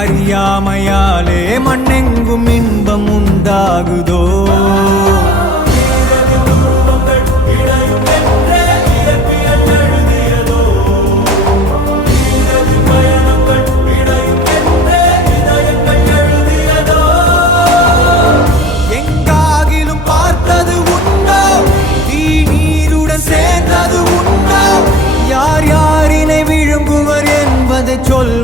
அறியாமையாலே மண்ணெங்கும் இன்பம் உண்டாகுதோ எங்காகிலும் பார்த்தது உண்டோ தீ நீருடன் சேர்ந்தது உண்டோ யார் யாரினை விழுங்குவர் என்பதை சொல்